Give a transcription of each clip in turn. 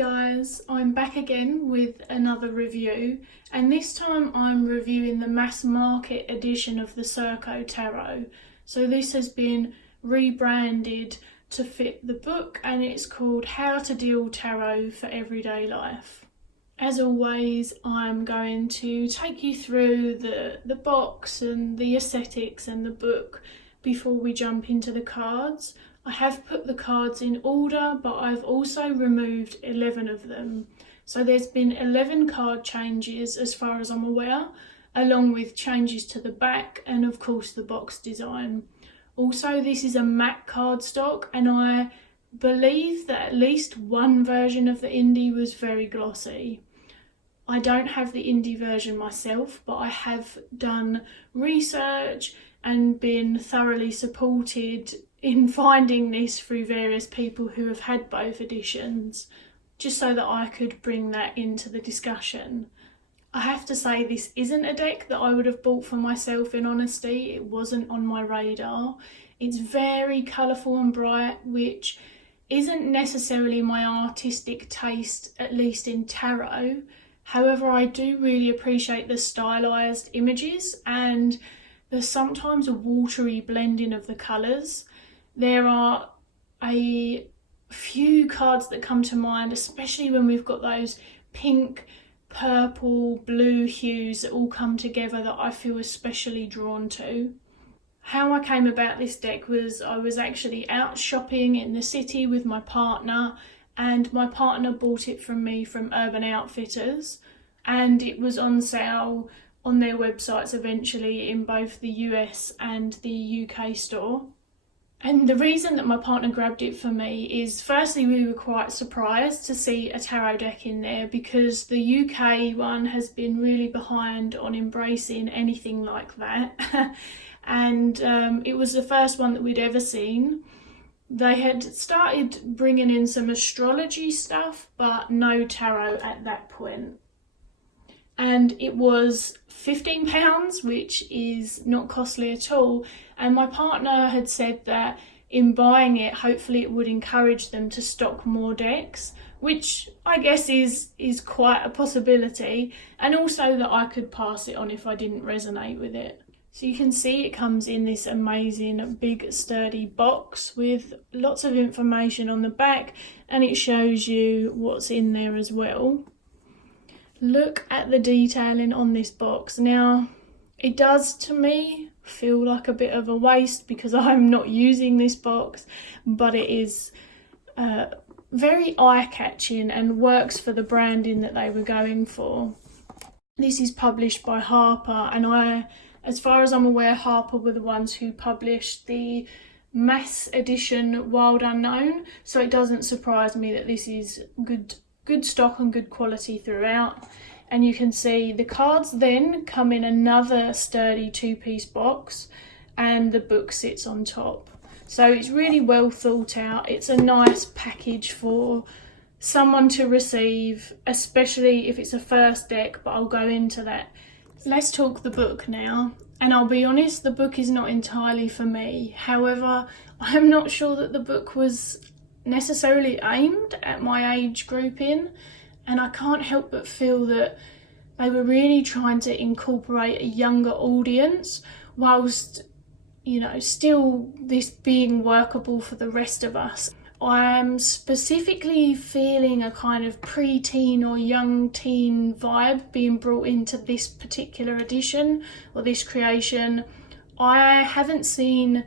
guys, I'm back again with another review, and this time I'm reviewing the mass market edition of the Circo tarot. So this has been rebranded to fit the book, and it's called How to Deal Tarot for Everyday Life. As always, I'm going to take you through the box and the aesthetics and the book before we jump into the cards. I have put the cards in order, but I've also removed 11 of them. So there's been 11 card changes as far as I'm aware, along with changes to the back and of course the box design. Also, this is a matte cardstock, and I believe that at least one version of the indie was very glossy. I don't have the indie version myself, but I have done research and been thoroughly supported in finding this through various people who have had both editions, just so that I could bring that into the discussion. I have to say, this isn't a deck that I would have bought for myself, in honesty. It wasn't on my radar. It's very colourful and bright, which isn't necessarily my artistic taste, at least in tarot. However, I do really appreciate the stylised images and the sometimes a watery blending of the colours. There are a few cards that come to mind, especially when we've got those pink, purple, blue hues that all come together, that I feel especially drawn to. How I came about this deck was I was actually out shopping in the city with my partner, and my partner bought it from me from Urban Outfitters, and it was on sale on their websites eventually in both the US and the UK store. And the reason that my partner grabbed it for me is, firstly, we were quite surprised to see a tarot deck in there, because the UK one has been really behind on embracing anything like that. And it was the first one that we'd ever seen. They had started bringing in some astrology stuff, but no tarot at that point. And it was £15, which is not costly at all. And my partner had said that in buying it, hopefully it would encourage them to stock more decks, which I guess is quite a possibility. And also that I could pass it on if I didn't resonate with it. So you can see it comes in this amazing big sturdy box with lots of information on the back, and it shows you what's in there as well. Look at the detailing on this box. Now, it does to me feel like a bit of a waste because I'm not using this box, but it is very eye-catching and works for the branding that they were going for. This is published by Harper, and as far as I'm aware, Harper were the ones who published the mass edition Wild Unknown, so it doesn't surprise me that this is good stock and good quality throughout. And you can see the cards then come in another sturdy two-piece box, and the book sits on top. So it's really well thought out. It's a nice package for someone to receive, especially if it's a first deck, but I'll go into that. Let's talk the book now. And I'll be honest, the book is not entirely for me. However, I'm not sure that the book was necessarily aimed at my age grouping, and I can't help but feel that they were really trying to incorporate a younger audience, whilst, still this being workable for the rest of us. I'm specifically feeling a kind of pre-teen or young teen vibe being brought into this particular edition or this creation. I haven't seen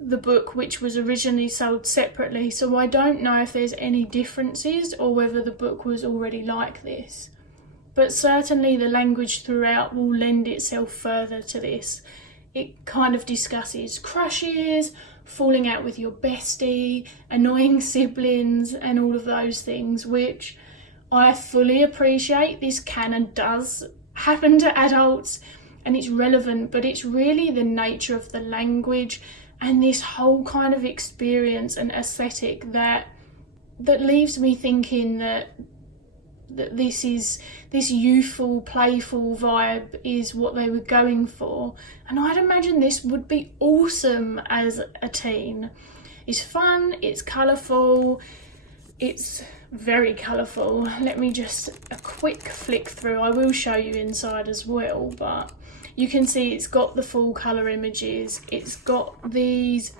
the book, which was originally sold separately, so I don't know if there's any differences or whether the book was already like this. But certainly the language throughout will lend itself further to this. It kind of discusses crushes, falling out with your bestie, annoying siblings, and all of those things, which I fully appreciate. This can and does happen to adults, and it's relevant, but it's really the nature of the language and this whole kind of experience and aesthetic that leaves me thinking that this youthful, playful vibe is what they were going for. And I'd imagine this would be awesome as a teen. It's fun, it's colourful, it's very colourful. Let me just a quick flick through. I will show you inside as well, but you can see it's got the full colour images. It's got these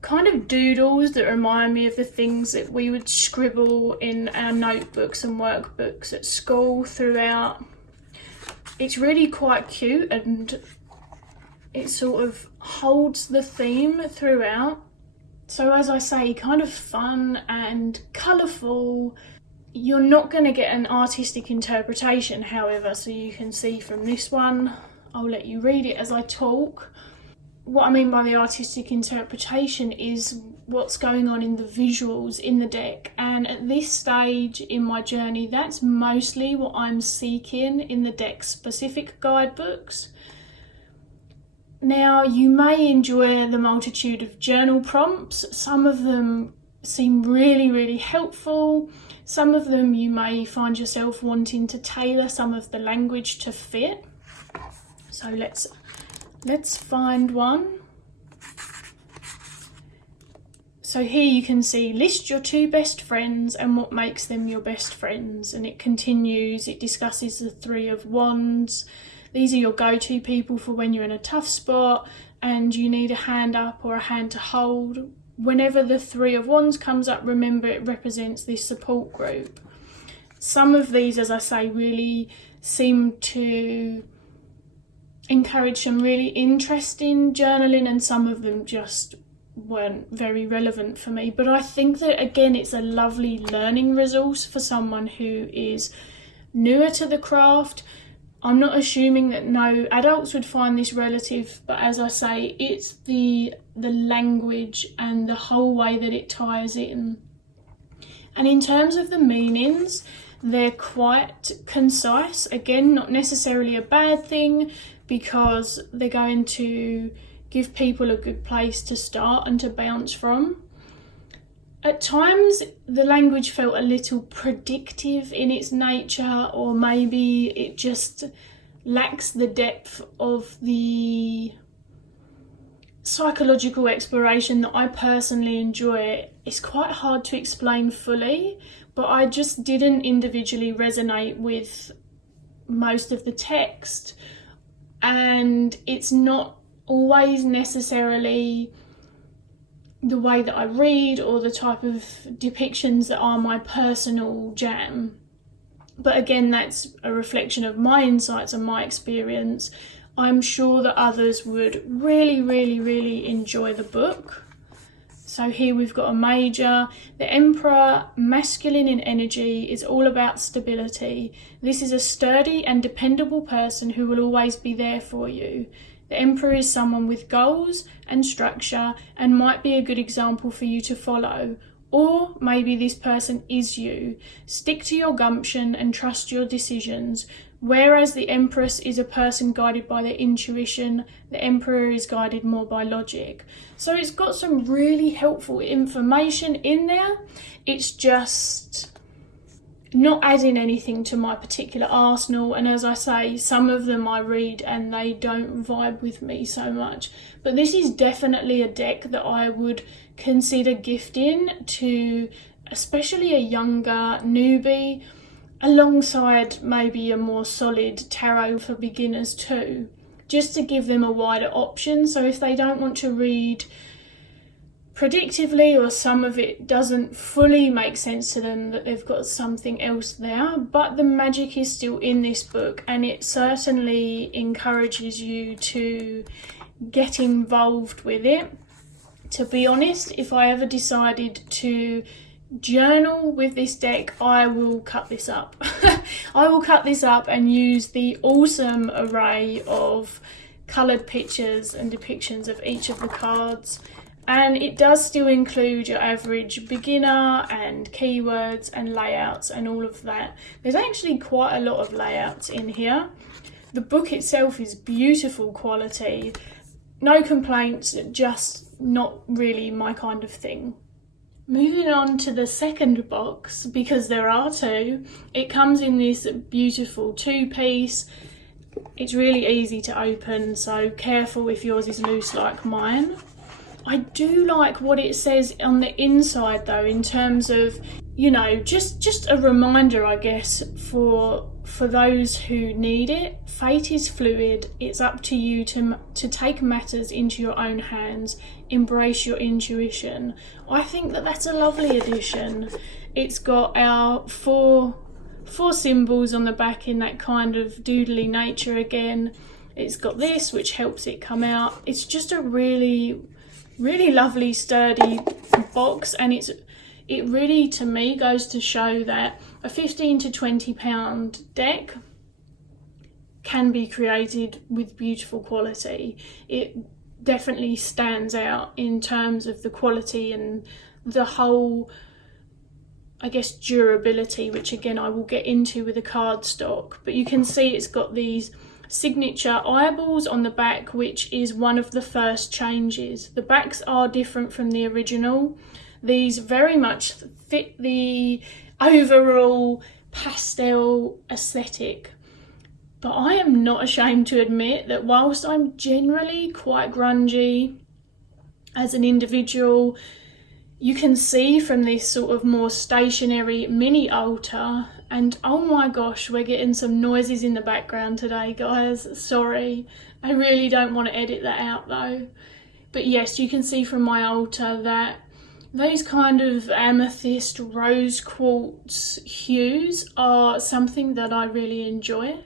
kind of doodles that remind me of the things that we would scribble in our notebooks and workbooks at school throughout. It's really quite cute, and it sort of holds the theme throughout. So as I say, kind of fun and colourful. You're not going to get an artistic interpretation, however, so you can see from this one. I'll let you read it as I talk. What I mean by the artistic interpretation is what's going on in the visuals in the deck, and at this stage in my journey, that's mostly what I'm seeking in the deck specific guidebooks. Now, you may enjoy the multitude of journal prompts. Some of them seem really helpful. Some of them you may find yourself wanting to tailor some of the language to fit. So let's find one. So here you can see, list your 2 best friends and what makes them your best friends. And it continues, it discusses the 3 of Wands. These are your go-to people for when you're in a tough spot and you need a hand up or a hand to hold. Whenever the 3 of Wands comes up, remember it represents this support group. Some of these, as I say, really seem to encourage some really interesting journaling, and some of them just weren't very relevant for me. But I think that, again, it's a lovely learning resource for someone who is newer to the craft. I'm not assuming that no adults would find this relative, but as I say, it's the language and the whole way that it ties in. And in terms of the meanings, they're quite concise. Again, not necessarily a bad thing, because they're going to give people a good place to start and to bounce from. At times, the language felt a little predictive in its nature, or maybe it just lacks the depth of the psychological exploration that I personally enjoy. It's quite hard to explain fully, but I just didn't individually resonate with most of the text, and it's not always necessarily the way that I read or the type of depictions that are my personal jam. But again, that's a reflection of my insights and my experience. I'm sure that others would really enjoy the book. So here we've got a major. The Emperor, masculine in energy, is all about stability. This is a sturdy and dependable person who will always be there for you. The Emperor is someone with goals and structure and might be a good example for you to follow. Or maybe this person is you. Stick to your gumption and trust your decisions. Whereas the Empress is a person guided by their intuition, the Emperor is guided more by logic. So it's got some really helpful information in there. It's just not adding anything to my particular arsenal, and as I say, some of them I read and they don't vibe with me so much. But this is definitely a deck that I would consider gifting to especially a younger newbie, alongside maybe a more solid tarot for beginners too, just to give them a wider option. So if they don't want to read predictively, or some of it doesn't fully make sense to them, that they've got something else there. But the magic is still in this book, and it certainly encourages you to get involved with it. To be honest, if I ever decided to journal with this deck, I will cut this up. I will cut this up and use the awesome array of coloured pictures and depictions of each of the cards. And it does still include your average beginner and keywords and layouts and all of that. There's actually quite a lot of layouts in here. The book itself is beautiful quality. No complaints, just not really my kind of thing. Moving on to the second box, because there are 2. It comes in this beautiful 2-piece. It's really easy to open, so careful if yours is loose like mine. I do like what it says on the inside though, in terms of you know, just a reminder, I guess, for those who need it. Fate is fluid. It's up to you to take matters into your own hands. Embrace your intuition. I think that that's a lovely addition. It's got our four symbols on the back in that kind of doodly nature again. It's got this, which helps it come out. It's just a really, really lovely, sturdy box, and it really, to me, goes to show that a 15 to 20 pound deck can be created with beautiful quality. It definitely stands out in terms of the quality and the whole, I guess, durability, which again I will get into with the cardstock. But you can see it's got these signature eyeballs on the back, which is one of the first changes. The backs are different from the original. These very much fit the overall pastel aesthetic. But I am not ashamed to admit that whilst I'm generally quite grungy as an individual, you can see from this sort of more stationary mini altar, and oh my gosh, we're getting some noises in the background today, guys. Sorry, I really don't want to edit that out though. But yes, you can see from my altar that those kind of amethyst rose quartz hues are something that I really enjoy.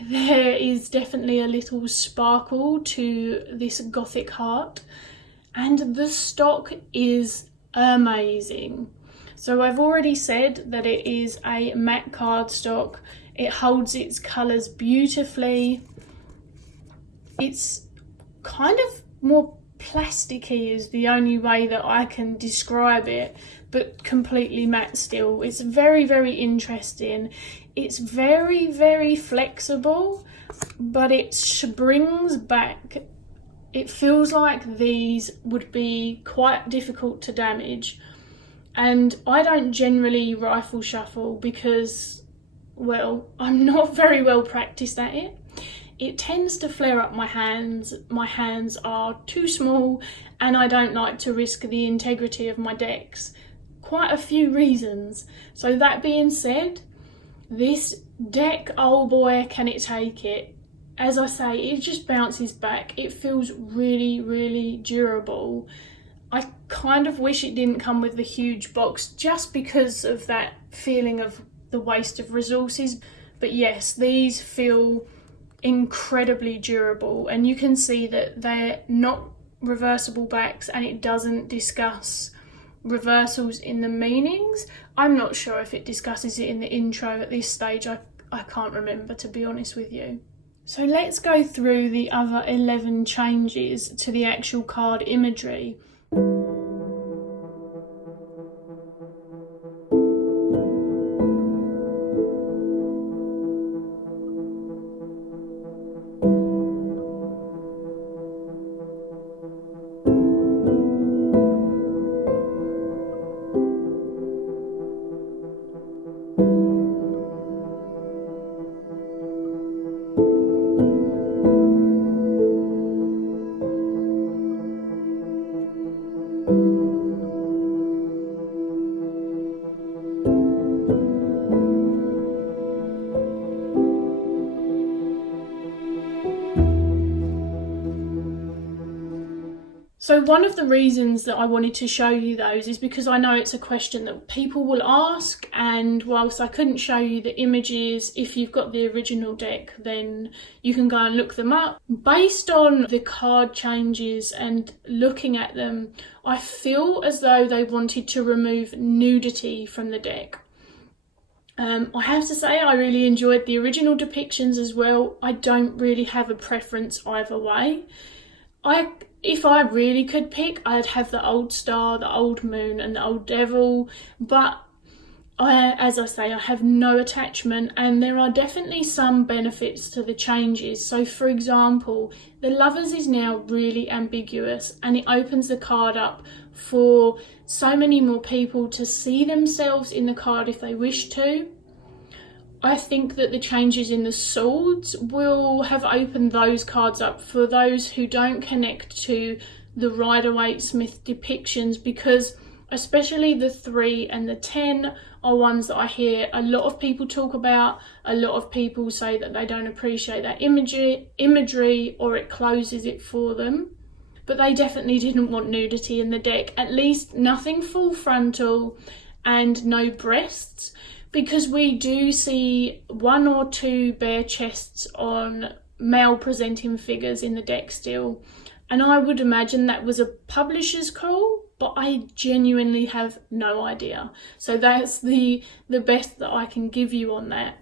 There is definitely a little sparkle to this gothic heart, and the stock is amazing. So I've already said that it is a matte cardstock. It holds its colours beautifully. It's kind of more plasticky is the only way that I can describe it, but completely matte still. It's very, very interesting. It's very, very flexible, but it springs back. It feels like these would be quite difficult to damage, and I don't generally rifle shuffle because, well, I'm not very well practiced at it. It tends to flare up my hands. My hands are too small, and I don't like to risk the integrity of my decks. Quite a few reasons. So that being said, this deck, oh boy, can it take it. As I say, it just bounces back. It feels really, really durable. I kind of wish it didn't come with the huge box just because of that feeling of the waste of resources. But yes, these feel incredibly durable, and you can see that they're not reversible backs, and it doesn't discuss reversals in the meanings. I'm not sure if it discusses it in the intro at this stage. I can't remember, to be honest with you. So let's go through the other 11 changes to the actual card imagery. So one of the reasons that I wanted to show you those is because I know it's a question that people will ask, and whilst I couldn't show you the images, if you've got the original deck, then you can go and look them up. Based on the card changes and looking at them, I feel as though they wanted to remove nudity from the deck. I have to say I really enjoyed the original depictions as well. I don't really have a preference either way. If I really could pick, I'd have the old star, the old moon and the old devil, but as I say, I have no attachment, and there are definitely some benefits to the changes. So for example, the lovers is now really ambiguous, and it opens the card up for so many more people to see themselves in the card if they wish to. I think that the changes in the swords will have opened those cards up for those who don't connect to the Rider-Waite-Smith depictions, because especially the 3 and the 10 are ones that I hear a lot of people talk about. A lot of people say that they don't appreciate that imagery or it closes it for them. But they definitely didn't want nudity in the deck, at least nothing full frontal and no breasts, because we do see 1 or 2 bare chests on male presenting figures in the deck still. And I would imagine that was a publisher's call, but I genuinely have no idea. So that's the best that I can give you on that.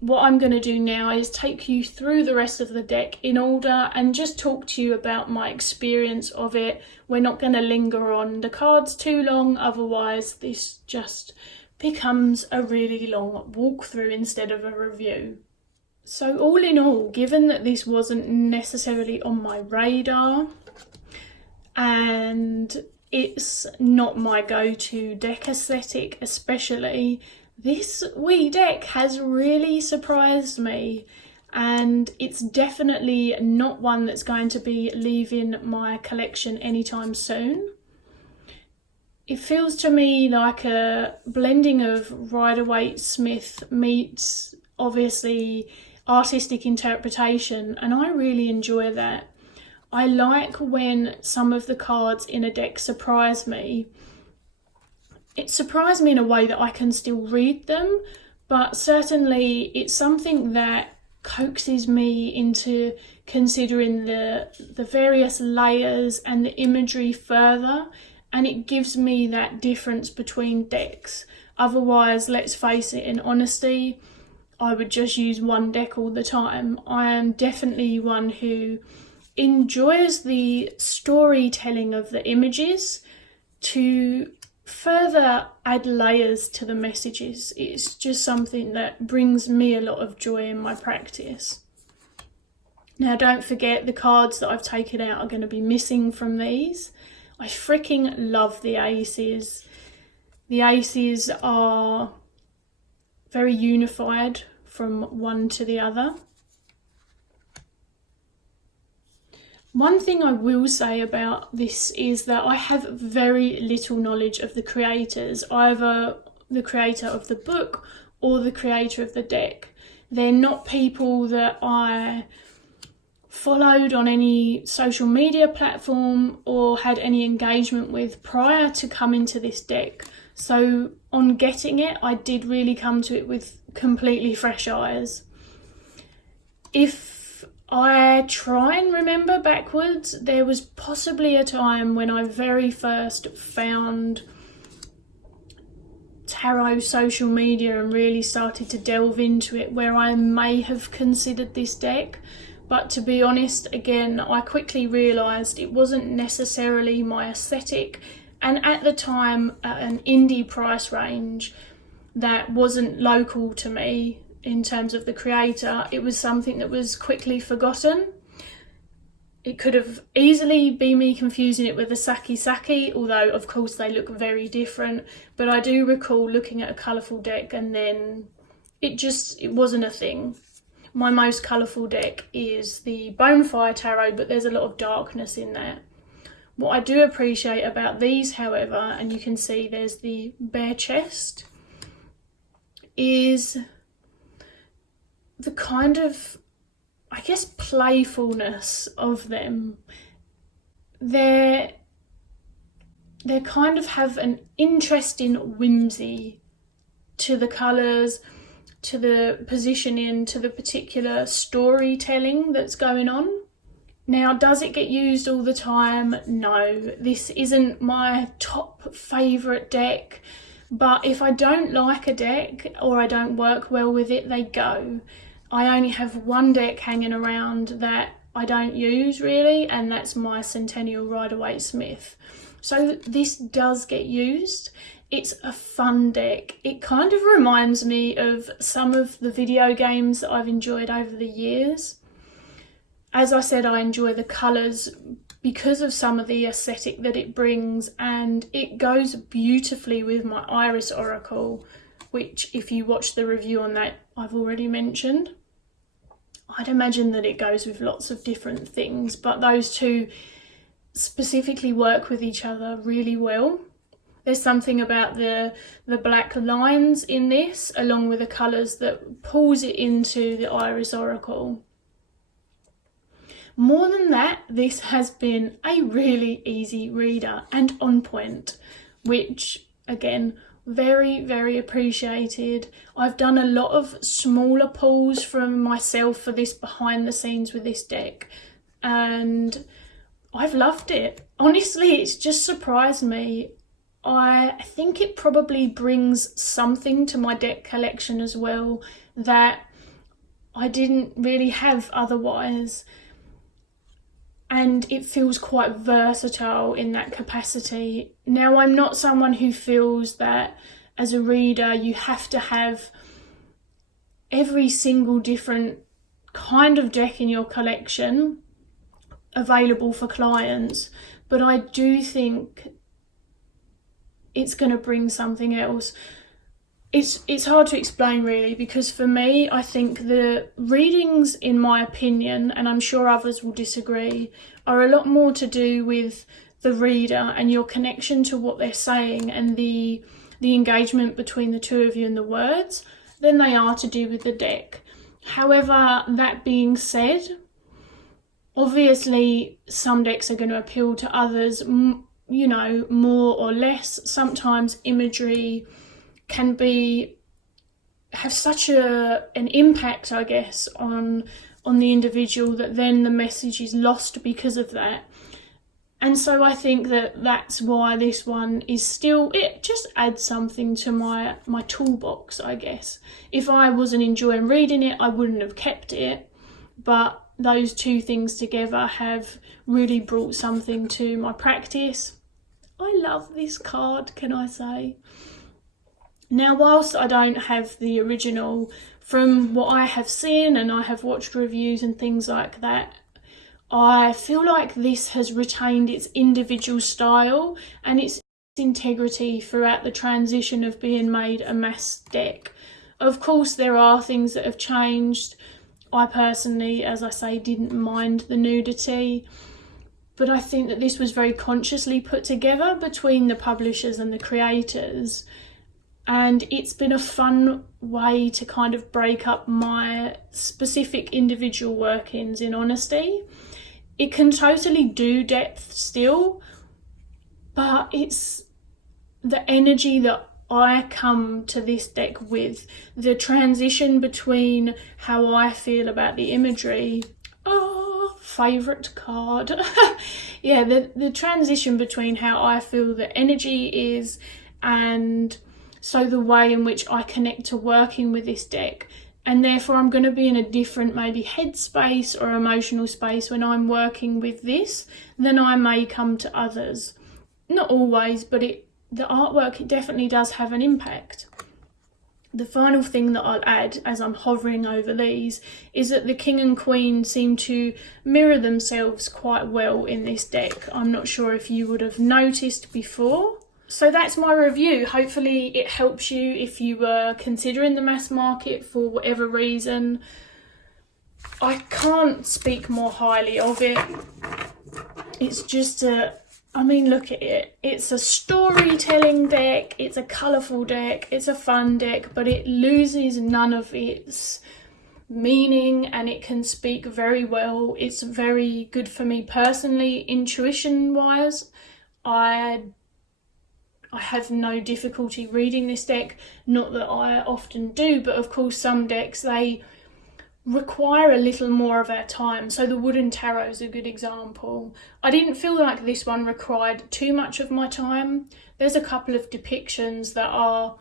What I'm going to do now is take you through the rest of the deck in order and just talk to you about my experience of it. We're not going to linger on the cards too long, otherwise this just becomes a really long walkthrough instead of a review. So all in all, given that this wasn't necessarily on my radar and it's not my go-to deck aesthetic especially, this wee deck has really surprised me, and it's definitely not one that's going to be leaving my collection anytime soon. It feels to me like a blending of Rider-Waite-Smith meets obviously artistic interpretation, and I really enjoy that. I like when some of the cards in a deck surprise me. It surprised me in a way that I can still read them, but certainly it's something that coaxes me into considering the various layers and the imagery further, and it gives me that difference between decks. Otherwise, let's face it, in honesty, I would just use one deck all the time. I am definitely one who enjoys the storytelling of the images to further add layers to the messages. It's just something that brings me a lot of joy in my practice. Now, don't forget, the cards that I've taken out are going to be missing from these. I freaking love the aces. The aces are very unified from one to the other. One thing I will say about this is that I have very little knowledge of the creators, either the creator of the book or the creator of the deck. They're not people that I followed on any social media platform or had any engagement with prior to coming to this deck. So on getting it, I did really come to it with completely fresh eyes. If I try and remember backwards, there was possibly a time when I very first found tarot social media and really started to delve into it, where I may have considered this deck. But to be honest, again, I quickly realised it wasn't necessarily my aesthetic, and at the time at an indie price range that wasn't local to me in terms of the creator, it was something that was quickly forgotten. It could have easily been me confusing it with a 𝗪𝗪𝗪𝗪, although of course they look very different, but I do recall looking at a colourful deck and then it wasn't a thing. My most colourful deck is the Bonfire Tarot, but there's a lot of darkness in that. What I do appreciate about these, however, and you can see there's the bare chest, is the kind of, I guess, playfulness of them. They kind of have an interesting whimsy to the colours, to the positioning, to the particular storytelling that's going on. Now, does it get used all the time? No, this isn't my top favourite deck, but if I don't like a deck or I don't work well with it, they go. I only have one deck hanging around that I don't use really, and that's my Centennial Rider-Waite-Smith. So this does get used. It's a fun deck. It kind of reminds me of some of the video games that I've enjoyed over the years. As I said, I enjoy the colours because of some of the aesthetic that it brings, and it goes beautifully with my Iris Oracle, which if you watch the review on that, I've already mentioned. I'd imagine that it goes with lots of different things, but those two specifically work with each other really well. There's something about the black lines in this, along with the colours, that pulls it into the Iris Oracle. More than that, this has been a really easy reader and on point, which again, very, very appreciated. I've done a lot of smaller pulls from myself for this behind the scenes with this deck, and I've loved it. Honestly, it's just surprised me. I think it probably brings something to my deck collection as well that I didn't really have otherwise. And it feels quite versatile in that capacity. Now, I'm not someone who feels that as a reader you have to have every single different kind of deck in your collection available for clients, but I do think it's going to bring something else. It's hard to explain really, because for me, I think the readings, in my opinion, and I'm sure others will disagree, are a lot more to do with the reader and your connection to what they're saying and the engagement between the two of you and the words than they are to do with the deck. However, that being said, obviously some decks are going to appeal to others, you know, more or less. Sometimes imagery can have such an impact, I guess, on the individual, that then the message is lost because of that. And so I think that's why this one is still, it just adds something to my toolbox, I guess. If I wasn't enjoying reading it, I wouldn't have kept it, but those two things together have really brought something to my practice. I love this card, can I say? Now, whilst I don't have the original, from what I have seen and I have watched reviews and things like that, I feel like this has retained its individual style and its integrity throughout the transition of being made a mass deck. Of course, there are things that have changed. I personally, as I say, didn't mind the nudity, but I think that this was very consciously put together between the publishers and the creators. And it's been a fun way to kind of break up my specific individual workings, in honesty. It can totally do depth still, but it's the energy that I come to this deck with, the transition between how I feel about the imagery. Oh, favourite card. Yeah, the transition between how I feel the energy is, and so the way in which I connect to working with this deck. And therefore I'm going to be in a different maybe headspace or emotional space when I'm working with this than I may come to others. Not always, but the artwork, it definitely does have an impact. The final thing that I'll add as I'm hovering over these is that the king and queen seem to mirror themselves quite well in this deck. I'm not sure if you would have noticed before. So that's my review. Hopefully it helps you if you were considering the mass market for whatever reason. I can't speak more highly of it. It's just I mean, look at it. It's a storytelling deck, it's a colourful deck, it's a fun deck, but it loses none of its meaning and it can speak very well. It's very good for me personally, intuition-wise. I have no difficulty reading this deck, not that I often do, but of course some decks, they require a little more of our time. So the Wooden Tarot is a good example. I didn't feel like this one required too much of my time. There's a couple of depictions that are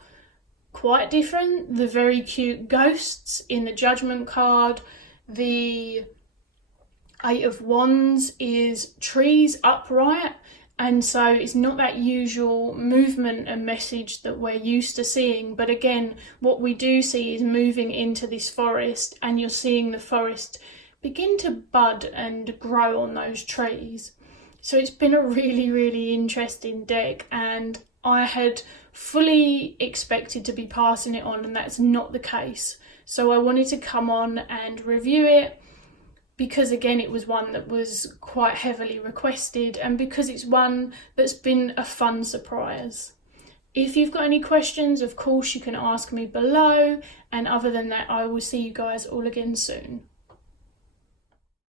quite different. The very cute ghosts in the Judgment card. The Eight of Wands is trees upright, and so it's not that usual movement and message that we're used to seeing. But again, what we do see is moving into this forest, and you're seeing the forest begin to bud and grow on those trees. So it's been a really, really interesting deck, and I had fully expected to be passing it on, and that's not the case. So I wanted to come on and review it, because again it was one that was quite heavily requested, and because it's one that's been a fun surprise. If you've got any questions, of course, you can ask me below. And other than that, I will see you guys all again soon.